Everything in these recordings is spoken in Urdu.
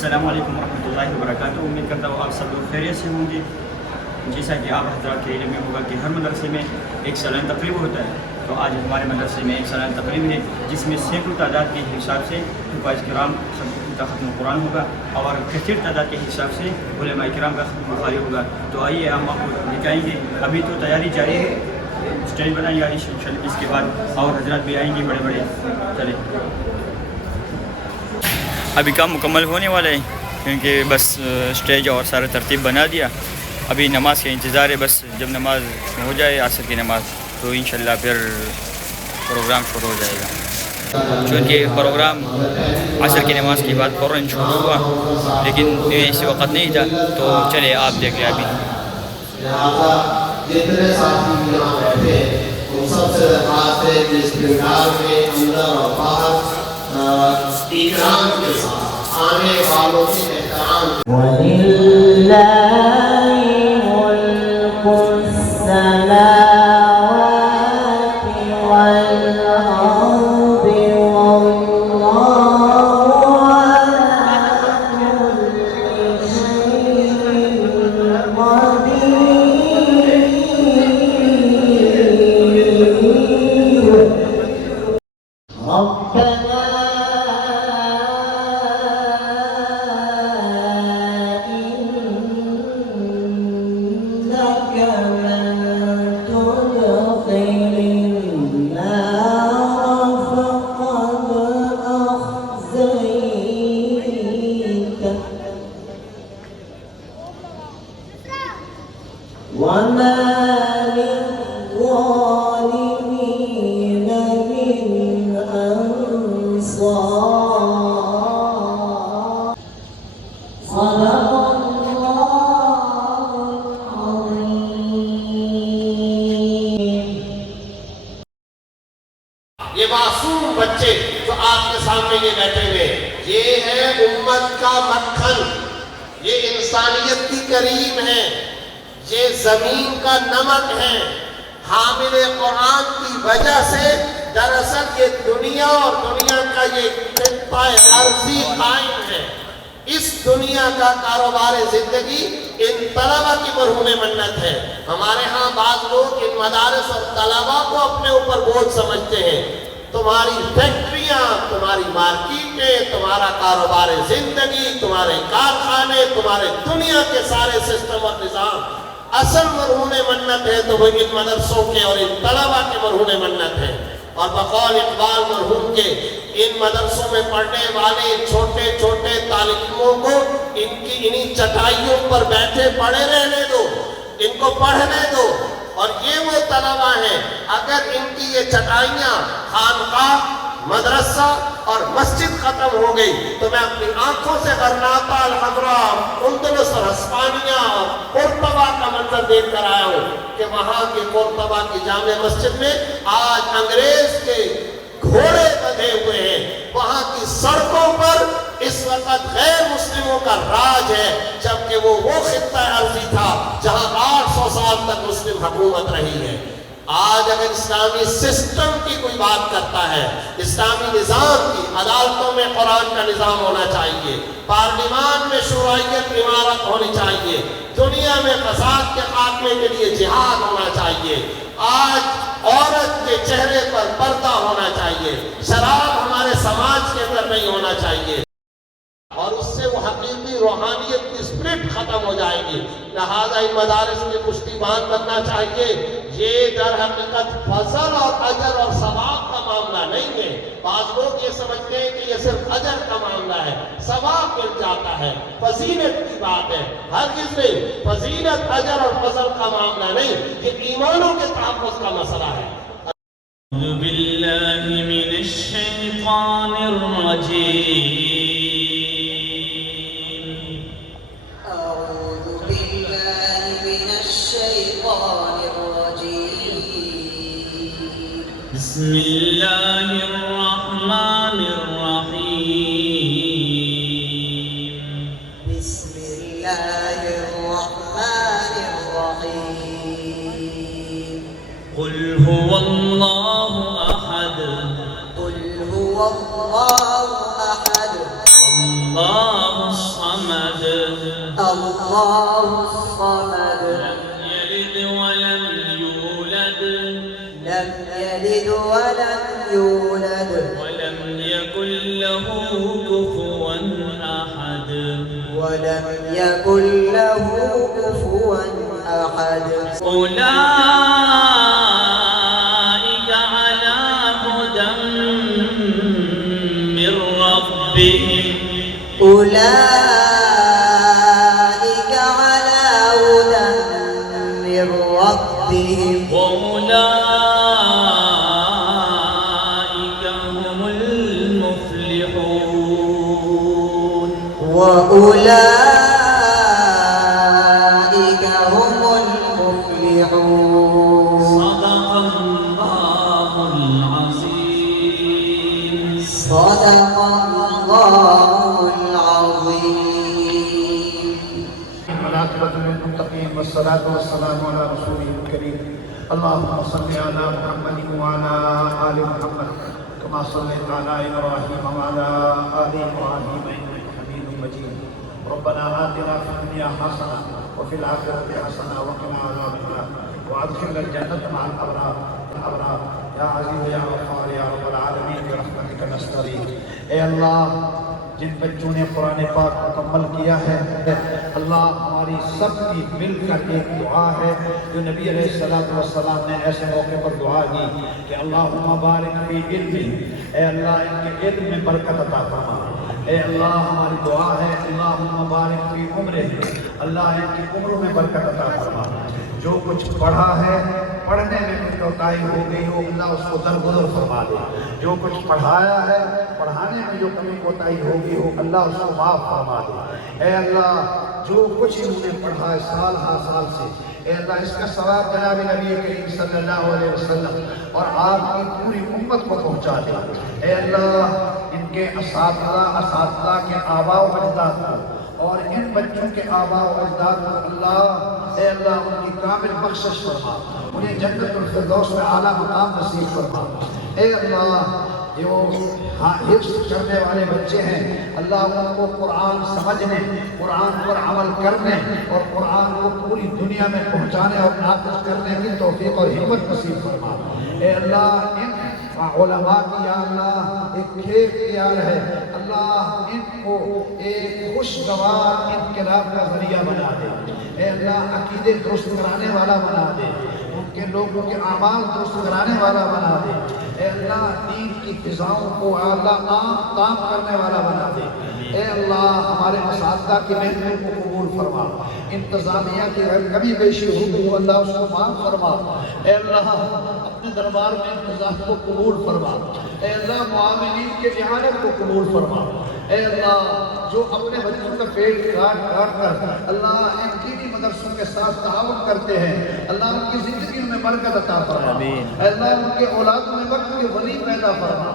السلام علیکم ورحمۃ اللہ وبرکاتہ. امید کرتا ہوں آپ سب لوگ خیریت سے ہوں گے. جیسا کہ آپ حضرات کے علم میں ہوگا کہ ہر مدرسے میں ایک سالانہ تقریب ہوتا ہے. تو آج ہمارے مدرسے میں ایک سالانہ تقریب ہے جس میں سینکڑوں تعداد کے حساب سے حفاظ کرام کا ختم قرآن ہوگا اور کثیر تعداد کے حساب سے علماء کرام کا ختم بخاری ہوگا. تو آئیے ہم آپ کو دکھائیں گے. ابھی تو تیاری جاری ہے, اسٹیج بنائی جا رہی ہے. اس کے بعد اور حضرات بھی آئیں گے بڑے بڑے. چلیں, ابھی کام مکمل ہونے والا ہے کیونکہ بس اسٹیج اور سارا ترتیب بنا دیا. ابھی نماز کا انتظار ہے. بس جب نماز ہو جائے عصر کی نماز تو انشاءاللہ پھر پروگرام شروع ہو جائے گا. چونکہ پروگرام عصر کی نماز کے بعد فوراً شروع ہوا لیکن اس وقت نہیں تھا. تو چلے آپ دیکھ لیں. ابھی جتنے ساتھی یہاں بیٹھے ان سب سے درخواست ہے کہ اس پنڈال میں اندر اور باہر اکرام کے ساتھ آنے والوں کے احترام. وَلِلَّهِ مُلْكُ السَّمَاوَاتِ وَالْأَرْضِ وَاللَّهُ عَلَى كُلِّ شَيْءٍ قَدِيرٌ. رَبَّنَا وَمَا لِلظَّالِمِينَ مِنْ أَنصَارٍ. صدق الله العظيم. یہ معصوم بچے جو آپ کے سامنے یہ بیٹھے ہوئے, یہ ہے امت کا مکھن, یہ انسانیت کی کریم ہے, یہ زمین کا نمک ہے. حامل قرآن کی وجہ سے دراصل یہ دنیا اور دنیا کا یہ خطہ عرضی قائم ہے. اس دنیا کا کاروبار زندگی ان طلبہ کی مرہون منت ہے. ہمارے ہاں بعض لوگ ان مدارس اور طلبہ کو اپنے اوپر بوجھ سمجھتے ہیں. تمہاری فیکٹریاں, تمہاری مارکیٹیں, تمہارا کاروبار زندگی, تمہارے کارخانے, تمہارے دنیا کے سارے سسٹم اور نظام اصل مرہون منت ہے تو وہ ان مدرسوں کے اور ان طلبہ کے مرہون منت ہے. اور بقول اقبال مرحوم کے ان مدرسوں میں پڑھنے والے چھوٹے چھوٹے طالبوں کو ان کی انہی چٹائیوں پر بیٹھے پڑھے رہنے دو, ان کو پڑھنے دو. اور یہ وہ طلبہ ہیں, اگر ان کی یہ چٹائیاں, خانقاہ, مدرسہ اور مسجد ختم ہو گئی تو میں اپنی آنکھوں سے غرناطہ, الحضراء, اندلس اور ہسپانیہ اور قرطبہ کا منظر دیکھ کر آیا ہوں کہ وہاں کی قرطبہ کی جامع مسجد میں آج انگریز کے گھوڑے بندھے ہوئے ہیں. وہاں کی سڑکوں پر اس وقت غیر مسلموں کا راج ہے, جبکہ وہ خطہ عرضی تھا جہاں 800 سال تک مسلم حکومت رہی ہے. آج اگر اسلامی سسٹم کی کوئی بات کرتا ہے, اسلامی نظام کی, عدالتوں میں قرآن کا نظام ہونا چاہیے, پارلیمان میں شورائیت عمارت ہونی چاہیے, دنیا میں فساد کے خاتمے کے لیے جہاد ہونا چاہیے, آج عورت کے چہرے پر پردہ ہونا چاہیے, شراب ہمارے سماج کے اندر نہیں ہونا چاہیے, اور اس سے وہ حقیقی روحانیت کی اسپرٹ ختم ہو جائے گی. لہذا ان مدارس کے پشتیبان بننا چاہیے. یہ در حقیقت فضل اور اجر اور ثواب کا معاملہ نہیں ہے. بعض لوگ یہ سمجھتے ہیں کہ یہ صرف اجر کا معاملہ ہے, ثواب مل جاتا ہے, فضیلت کی بات ہے. ہرگز نہیں, فضیلت, اجر اور فضل کا معاملہ نہیں, یہ ایمانوں کے تحفظ کا مسئلہ ہے. اعوذ باللہ من الشیطان الرجیم. أعوذ بالله من الشيطان الرجيم. بسم اللہ الرحمن الرحیم. بسم الله الرحمن الرحيم. قل هو اللہ احد. قل هو الله أحد. اللہ الصمد الله الصمد لم يلد ولم يولد لم يلد ولم يولد ولم يكن له كفوا أحد ولم يكن له كفوا أحد أولئك على هدى من ربهم أولئك على هدى من ربهم وأولئك هم المفلحون وأولئك هم المفلحون صدق الله العظيم صدق الله العظيم والعاقبة للمتقين والصلاة والسلام على رسوله الكريم اللهم صل على محمد وعلى آل محمد كما صليت على إبراهيم وعلى آل إبراهيم إنك حميد مجيد ربنا آتنا في الدنيا حسنة وفي الآخرة حسنة وقنا عذاب النار وأدخلنا الجنة مع الأبرار يا عزيز يا غفار يا رب العالمين برحمتك نستغيث اے اللہ جن بچوں نے قرآن پاک مکمل کیا ہے اللہ ہماری سب کی مل کر ایک دعا ہے جو نبی علیہ السلام نے ایسے موقع پر دعا کی کہ اللہم بارک فی علمی اے اللہ ان کے علم میں برکت عطا فرما اے اللہ ہماری دعا ہے اللہم بارک فی عمرہ اللہ ان کی عمروں میں برکت عطا فرما جو کچھ پڑھا ہے پڑھنے میں کچھ کوتاہی ہو گئی ہو اللہ اس کو درگزر فرما دے جو کچھ پڑھایا ہے پڑھانے میں جو کمی کوتاہی ہو گئی ہو اللہ اس کو معاف فرما دے اے اللہ جو کچھ انہوں نے پڑھا ہے سال ہر سال سے اے اللہ اس کا ثواب جناب نبی کریم صلی اللہ علیہ وسلم اور آپ کی پوری امت کو پہنچا دے اے اللہ ان کے اساتذہ کے آباء و اجداد کو اور ان بچوں کے آباء و اجداد کو اللہ اے اللہ ان کی کامل بخشش فرما انہیں جنت الفردوس میں اعلیٰ مقام نصیب فرما اے اللہ جو حفظ کرنے والے بچے ہیں اللہ ان کو قرآن سمجھنے قرآن پر عمل کرنے اور قرآن کو پوری دنیا میں پہنچانے اور نافذ کرنے کی توفیق اور ہمت نصیب فرما اے اللہ ان علماء کی یا اللہ ایک کھیت تیار ہے اللہ ان کو ایک خوشگوار انقلاب کا ذریعہ بنا دے اے اللہ عقیدے درست کرانے والا بنا دے ان کے لوگوں کے اعمال درست کرانے والا بنا دے اے اللہ دین کی فضاؤں کو اللہ عام کام کرنے والا بنا دے اے اللہ ہمارے اساتذہ کی محنتوں کو قبول فرما انتظامیہ کی کمی بیشی ہو اللہ اس کو معاف فرما اے اللہ اپنے دربار میں انتظام کو قبول فرما اے اللہ معاونین کے اعانت کو قبول فرما اے اللہ جو اپنے بچوں کا پیٹ کاٹ کر اللہ ان دینی مدرسوں کے ساتھ تعاون کرتے ہیں اللہ ان کی زندگی میں برکت عطا فرما اے اللہ ان کے اولادوں میں وقت کے ولی پیدا فرما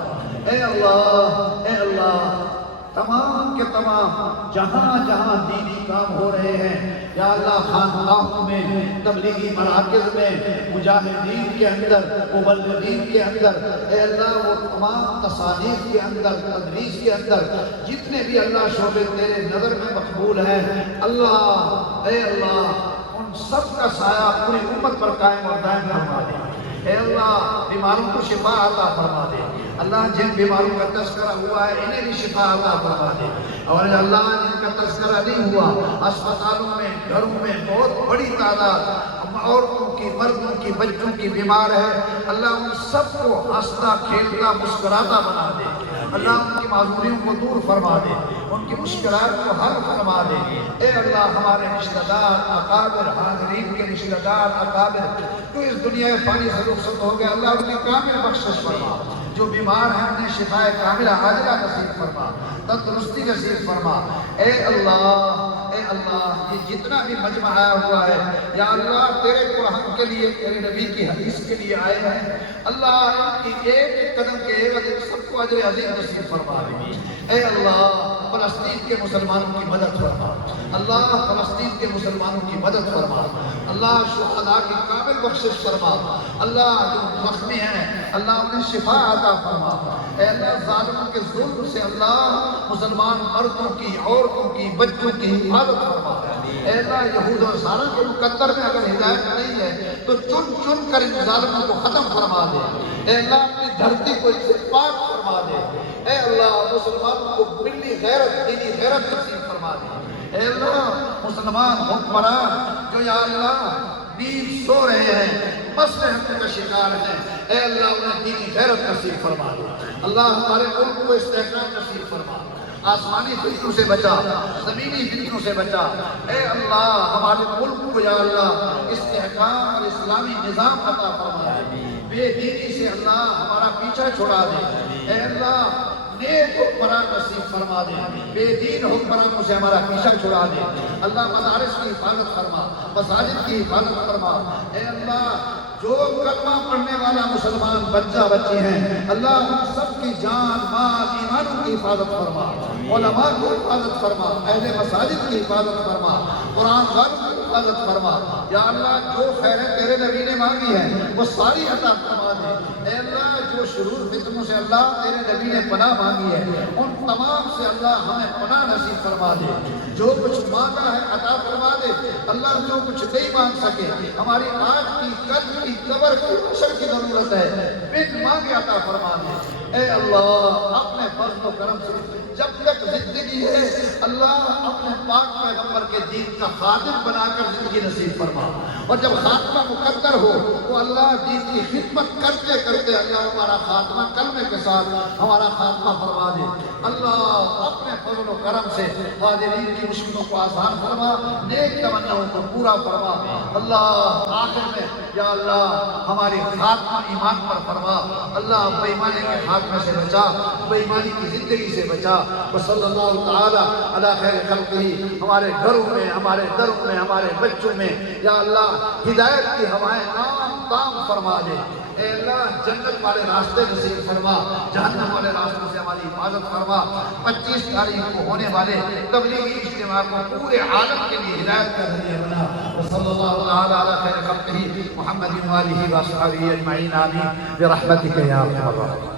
اے اللہ تمام کے تمام جہاں جہاں دینی کام ہو رہے ہیں یا اللہ خانقاہوں میں تبلیغی مراکز میں مجاہدین کے اندر مبلغین کے اندر اے اللہ وہ تمام تصانیف کے اندر تدریس کے اندر جتنے بھی اللہ شعبے تیرے نظر میں مقبول ہیں اللہ اے اللہ ان سب کا سایہ پوری امت پر قائم اور دائم فرما دے اے اللہ بیماروں کو شفا عطا فرما دے اللہ جن بیماروں کا تذکرہ ہوا ہے انہیں بھی شفا عطا فرما دے اور اللہ جن کا تذکرہ نہیں ہوا اسپتالوں میں گھروں میں بہت بڑی تعداد عورتوں کی مردوں کی بچوں کی بیمار ہے اللہ ان سب کو ہنستا کھیلتا مسکراتا بنا دے اللہ ان کی معذوریوں کو دور فرما دے ان کی مشکلات کو حل فرما دے اے اللہ ہمارے رشتہ دار اکابر حاضرین کے رشتہ دار اکابر تو اس دنیا فانی سے رخصت ہو گئے اللہ ان کی کامل بخشش فرما جو بیمار ہیں انہیں شفاء کاملہ عاجلہ نصیب فرما تندرستی نصیب فرما اے اللہ یہ جتنا بھی مجمع آیا ہوا ہے یا اللہ تیرے قرآن کے لیے تیرے نبی کی حدیث کے لیے آئے ہیں اللہ ان کی ایک قدم کے عوض سب کو اجر عظیم نصیب فرما دے اے اللہ فلسطین کے مسلمانوں کی مدد فرما، اللہ فلسطین کے مسلمانوں کی مدد فرما، اللہ شہداء کی کامل بخشش فرما، اللہ جو زخمی ہیں اللہ انہیں شفا عطا فرما، اے اللہ ظالموں کے ظلم سے اللہ مسلمان مردوں کی، عورتوں کی، بچوں کی حفاظت فرما، اے اللہ یہود و نصارہ کے مقدر میں اگر ہدایت نہیں ہے تو چن چن کر ان ظالموں کو ختم فرما دے، اے اللہ اپنی دھرتی کو ان سے پاک فرما دے، اے اللہ مسلمانوں کو ملی غیرت، دینی غیرت نصیب فرما دے، اے اللہ مسلمان حکمران جو یا اللہ نیند سو رہے ہیں، مصلحت کا شکار ہیں، اے اللہ انہیں دینی غیرت نصیب فرما دے، اللہ ہمارے ملک کو استحکام نصیب فرما دے، آسمانی فتنوں سے بچا، زمینی فتنوں سے بچا، اے اللہ ہمارے ملک کو یا اللہ استحکام اور اسلامی نظام عطا فرما دے، بے دینی سے اللہ ہمارا پیچھا چھڑا دے، اے اللہ نیک حکمران نصیب فرما دے، بے دین حکمرانوں سے ہمارا پیچھا چھڑا دے، اللہ مدارس کی حفاظت فرما، مساجد کی حفاظت فرما، اے اللہ جو کلمہ پڑھنے والا مسلمان بچہ بچی ہیں اللہ ان سب کی جان مال ایمانوں کی حفاظت فرما، علماء کی حفاظت فرما، اہل مساجد کی حفاظت فرما، قرآن والوں کی حفاظت فرما، یا اللہ جو خیریں تیرے نبی نے مانگی ہیں وہ ساری عطا فرما دے، اے اللہ جو شرور فتنوں سے اللہ تیرے نبی نے پناہ مانگی ہے ان تمام سے اللہ ہمیں پناہ نصیب فرما دے، جو کچھ مانگا ہے عطا فرما دے، اللہ جو کچھ نہیں مانگ سکے ہماری آج کی کل کی قبر کی حشر کی ضرورت ہے بن مانگے عطا فرما دے، اے اللہ اپنے فضل و کرم سے جب تک زندگی ہے اللہ اپنے پاک پیغمبر کے دین کا خادم بنا کر زندگی نصیب فرما، اور جب خاتمہ مقدر ہو تو اللہ دین کی خدمت کرتے کرتے اللہ ہمارا خاتمہ کلمے کے ساتھ ہمارا خاتمہ فرما دے، اللہ اپنے فضل و کرم سے حاضرین کی مشکلوں کو آسان فرما، نیک تمناؤں کو پورا فرما، اللہ آخر میں یا اللہ ہماری خاتمہ ایمان پر فرما، اللہ بے ایمانی کے خاتمے سے بچا، بے ایمانی کی زندگی سے بچا، وصلی اللہ تعالی علی خیر خلقہ، ہمارے گھروں میں ہمارے دروں میں ہمارے بچوں میں یا اللہ ہدایت کی ہوائیں عام تام فرما دے، اے اللہ جنت والے راستے نصیب فرما، جہنم والے راستوں سے ہماری حفاظت فرما، 25 تاریخ کو ہونے والے تبلیغی اجتماع کو پورے عالم کے لیے ہدایت کا ذریعہ بنا، وصلی اللہ تعالی علی خیر خلقہ محمد و آلہ و اصحابہ اجمعین، آمین برحمتک یا ارحم الراحمین۔